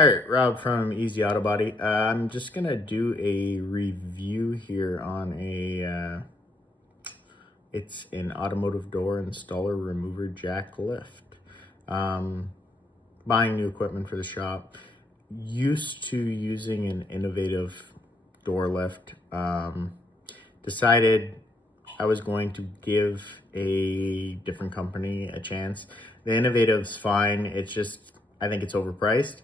All right, Rob from Easy Auto Body. I'm just gonna do a review here on it's an automotive door installer remover jack lift. Um, Buying new equipment for the shop. Used to using an innovative door lift. Decided I was going to give a different company a chance. The Innovative's fine. It's just, I think it's overpriced.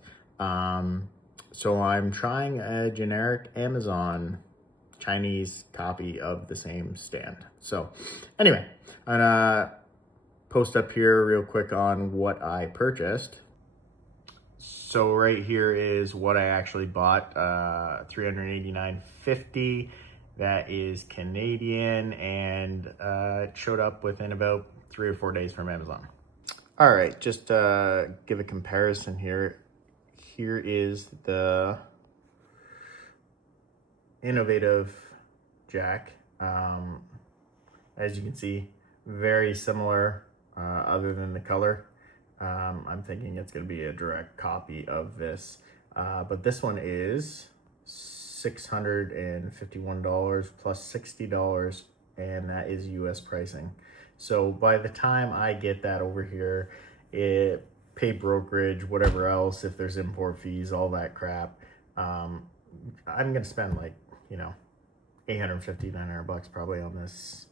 So I'm trying a generic Amazon Chinese copy of the same stand. So anyway, I'm gonna post up here real quick on what I purchased. So right here is what I actually bought, $389.50. That is Canadian, and it showed up within about 3 or 4 days from Amazon. All right, just give a comparison here. Here is the Innovative jack. As you can see, very similar other than the color. I'm thinking it's going to be a direct copy of this, but this one is $651 plus $60, and that is US pricing. So by the time I get that over here, it pay brokerage, whatever else, if there's import fees, all that crap, I'm gonna spend like, $850, $900 probably on this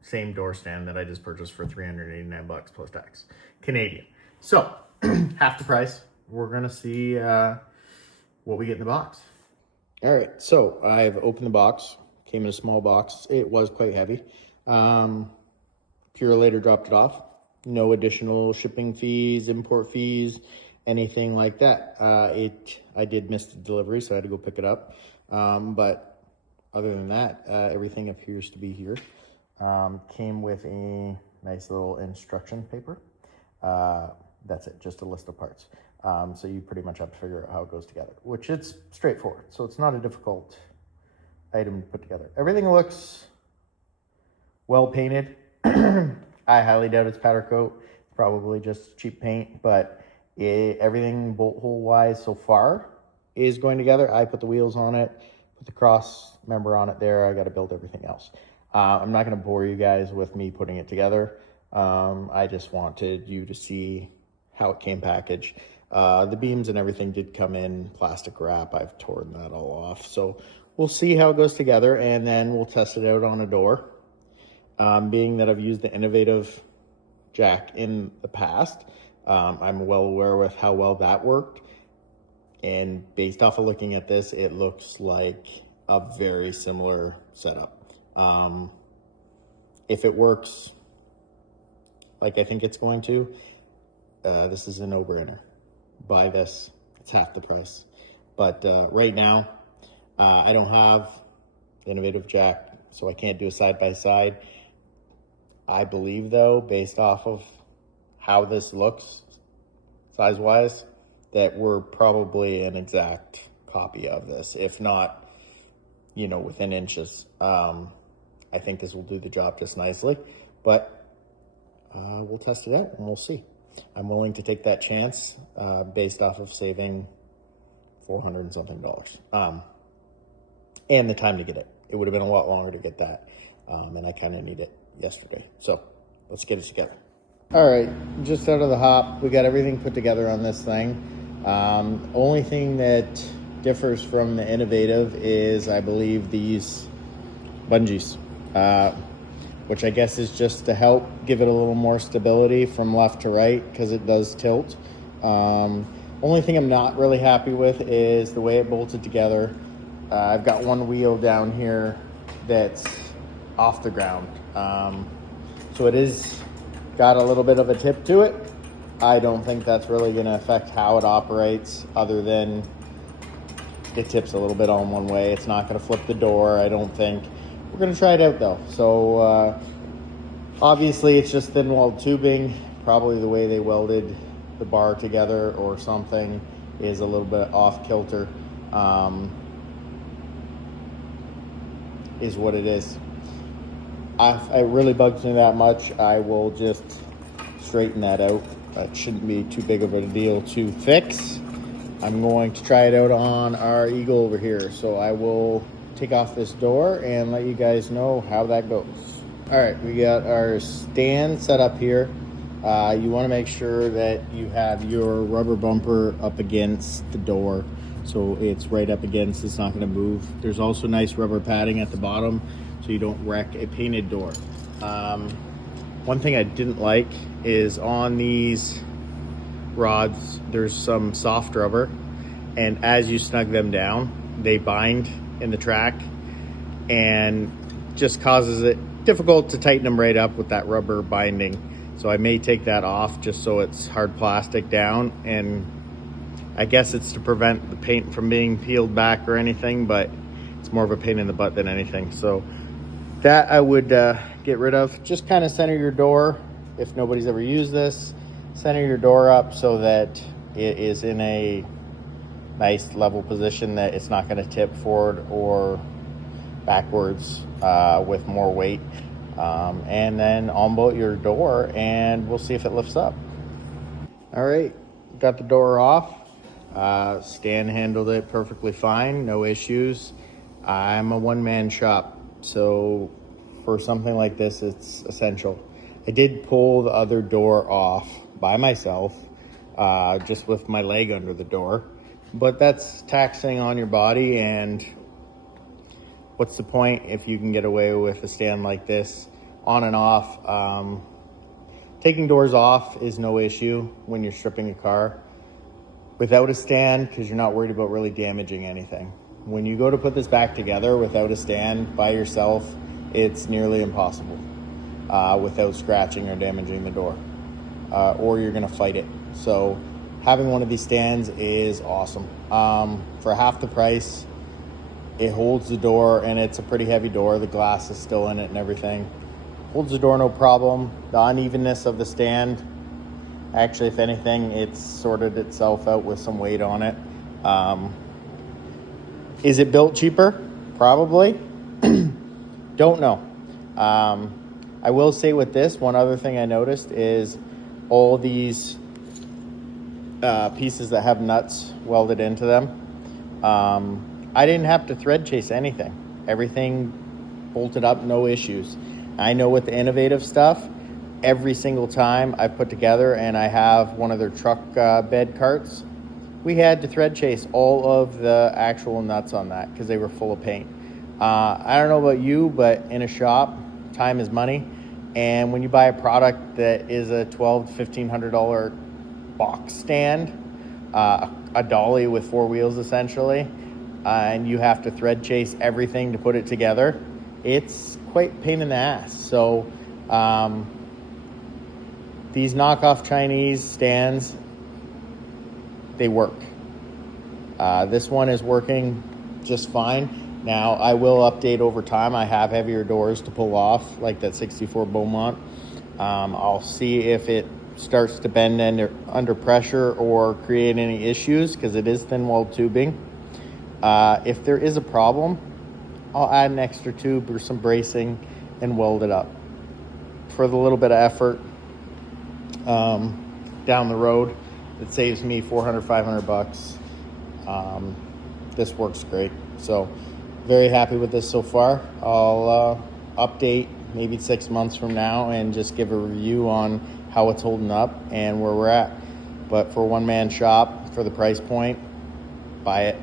same door stand that I just purchased for $389 plus tax, Canadian. So half the price. We're gonna see what we get in the box. All right, so I've opened the box. Came in a small box. It was quite heavy. Purelator dropped it off. No additional shipping fees, import fees, anything like that. I did miss the delivery, so I had to go pick it up. But other than that, everything appears to be here. Came with a nice little instruction paper. That's it, just a list of parts. So you pretty much have to figure out how it goes together, which it's straightforward. So it's not a difficult item to put together. Everything looks well painted. I highly doubt it's powder coat. It's probably just cheap paint, but everything bolt hole wise so far is going together. I put the wheels on it, put the cross member on it there. I got to build everything else. I'm not going to bore you guys with me putting it together. I just wanted you to see how it came packaged. The beams and everything did come in plastic wrap. I've torn that all off. So we'll see how it goes together, and then we'll test it out on a door. Being that I've used the Innovative jack in the past, I'm well aware with how well that worked. And based off of looking at this, it looks like a very similar setup. If it works like I think it's going to, this is a no-brainer. Buy this, it's half the price. But right now, I don't have the Innovative jack, so I can't do a side-by-side. I believe though, based off of how this looks size-wise, that we're probably an exact copy of this, if not, within inches. I think this will do the job just nicely, but we'll test it out and we'll see. I'm willing to take that chance based off of saving $400 and something. And the time to get it. It would have been a lot longer to get that, and I kind of need it yesterday. So let's get it together. All right, just out of the hop, we got everything put together on this thing. Only thing that differs from the Innovative is, I believe, these bungees, which I guess is just to help give it a little more stability from left to right, because it does tilt. Only thing I'm not really happy with is the way it bolted together. I've got one wheel down here that's off the ground. So it is got a little bit of a tip to it. I don't think that's really going to affect how it operates, other than it tips a little bit on one way. It's not going to flip the door, I don't think. We're going to try it out though. So obviously it's just thin walled tubing. Probably the way they welded the bar together or something is a little bit off kilter. Is what it is. It really bugs me that much. I will just straighten that out. That shouldn't be too big of a deal to fix. I'm going to try it out on our Eagle over here. So I will take off this door and let you guys know how that goes. All right, we got our stand set up here. You want to make sure that you have your rubber bumper up against the door, so it's right up against, it's not going to move. There's also nice rubber padding at the bottom so you don't wreck a painted door. One thing I didn't like is on these rods there's some soft rubber, and as you snug them down they bind in the track and just causes it difficult to tighten them right up with that rubber binding. So I may take that off just so it's hard plastic down, and I guess it's to prevent the paint from being peeled back or anything, but it's more of a pain in the butt than anything. So that I would get rid of. Just kind of center your door. If nobody's ever used this, center your door up so that it is in a nice level position, that it's not going to tip forward or backwards with more weight. And then unbolt your door and we'll see if it lifts up. All right, got the door off. Stan handled it perfectly fine, no issues. I'm a one-man shop, so for something like this, it's essential. I did pull the other door off by myself, just with my leg under the door, but that's taxing on your body, and what's the point if you can get away with a stand like this on and off? Taking doors off is no issue when you're stripping a car without a stand, because you're not worried about really damaging anything. When you go to put this back together without a stand by yourself, it's nearly impossible without scratching or damaging the door, or you're gonna fight it. So having one of these stands is awesome. For half the price, it holds the door, and it's a pretty heavy door. The glass is still in it and everything. Holds the door no problem. The unevenness of the stand, actually, if anything, it's sorted itself out with some weight on it. Is it built cheaper? Probably. Don't know. I will say with this, one other thing I noticed is all these pieces that have nuts welded into them. I didn't have to thread chase anything. Everything bolted up, no issues. I know with the innovative stuff, every single time I put together, and I have one of their truck bed carts, we had to thread chase all of the actual nuts on that because they were full of paint. I don't know about you, but in a shop, time is money. And when you buy a product that is a $1,200 to $1,500 box stand, a dolly with four wheels essentially, and you have to thread chase everything to put it together, it's quite a pain in the ass. So these knockoff Chinese stands, they work. This one is working just fine. Now, I will update over time. I have heavier doors to pull off, like that 64 Beaumont. I'll see if it starts to bend under pressure or create any issues, because it is thin-walled tubing. If there is a problem, I'll add an extra tube or some bracing and weld it up. For the little bit of effort down the road, it saves me $400, $500. This works great. So very happy with this so far. I'll update maybe 6 months from now and just give a review on how it's holding up and where we're at. But for a one-man shop, for the price point, buy it.